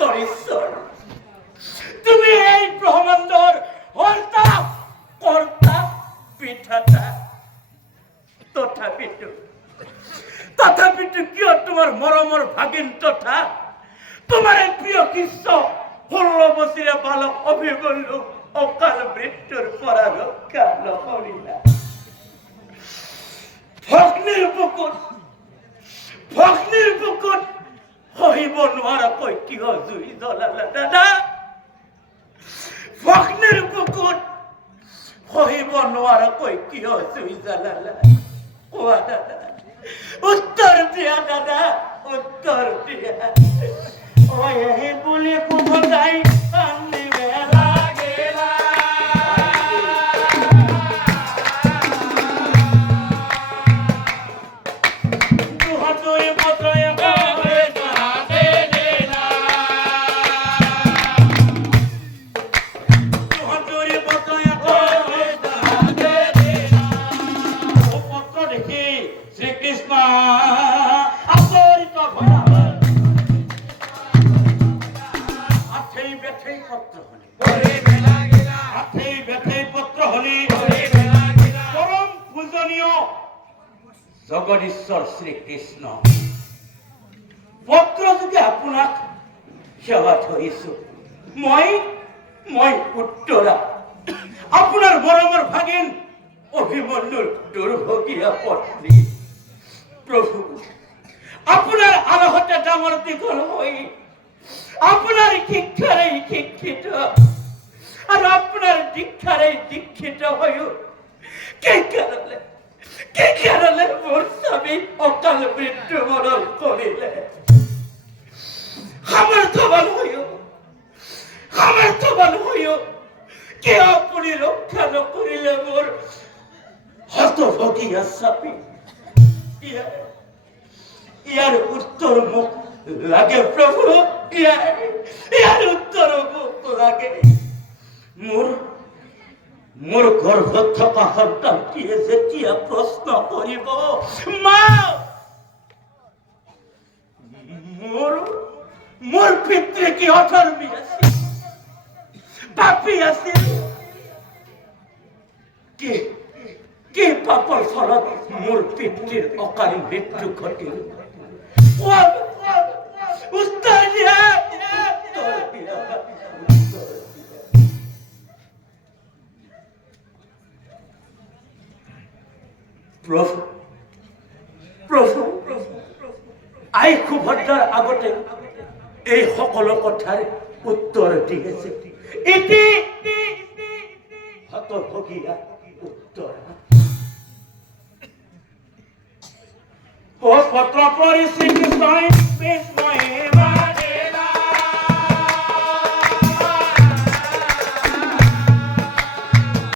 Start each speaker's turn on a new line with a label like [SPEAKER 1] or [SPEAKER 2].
[SPEAKER 1] সদর ঈশ্বর। তুমি এই ব্রহ্মাণ্ডর হর্তা, কর্তা পিঠাটা তথাপিতো তথাপিতো কিয় তোমাৰ মৰমৰ ভাগিন তথা? তোমাৰ এই প্ৰিয় কৃষ্ণ ষোল্ল বছৰীয়া বালক অভিমন্যু অকাল মৃত্যুৰ পৰা ৰক্ষা নকৰিলা। ভগ্নীৰ নোৱাৰাকৈ কিয় জুই জ্বলালা দাদা ভগ্নীৰ বুকুত সহিব নোৱাৰাকৈ কিয় জুই জ্বলালা কোৱা দাদা উত্তৰ দিয়া দাদা উত্তৰ দিয়া। ঐ জগদীশ্বৰ শ্ৰীকৃষ্ণ পত্ৰ যোগে আপোনাক সেৱা ধৰিছো মই মই উত্তৰা। আপোনাৰ মৰমৰ ভাগিন অভিমন্যুৰ দুৰ্ভগীয়া পত্নী। প্ৰভু, আপোনাৰ আলহতে ডাঙৰ দীঘল হৈ, আপোনাৰ শিক্ষাৰে শিক্ষিত আৰু আপোনাৰ দীক্ষাৰে দীক্ষিত হৈও কি কাৰণে কি কাৰণে মোৰ স্বামী অকাল মৃত্যু বৰণ কৰিলে সামৰ্থ্যৱান হৈও সামৰ্থ্যৱান হৈও কিয় আপুনি ৰক্ষা নকৰিলে মোৰ হতভগীয়া স্বামী। ইয়াৰ উত্তৰ মোক লাগে প্ৰভু ইয়াৰ ইয়াৰ উত্তৰ মোক লাগে। মোৰ মোৰ গৰ্ভত থকা সন্তানটিয়ে যেতিয়া প্ৰশ্ন কৰিব মা! মোৰ মোৰ পিতৃ কি অধৰ্মী আছিল পাপী আছিল কি কি পাপৰ ফলত মোৰ পিতৃৰ অকাল মৃত্যু ঘটিল? কোৱা, প্ৰভু প্ৰভু আই সুভদ্ৰাৰ আগতে এই সকলো কথার উত্তৰ দিয়েছে। ইতি হতভগীয়া উত্তৰ ও বেশ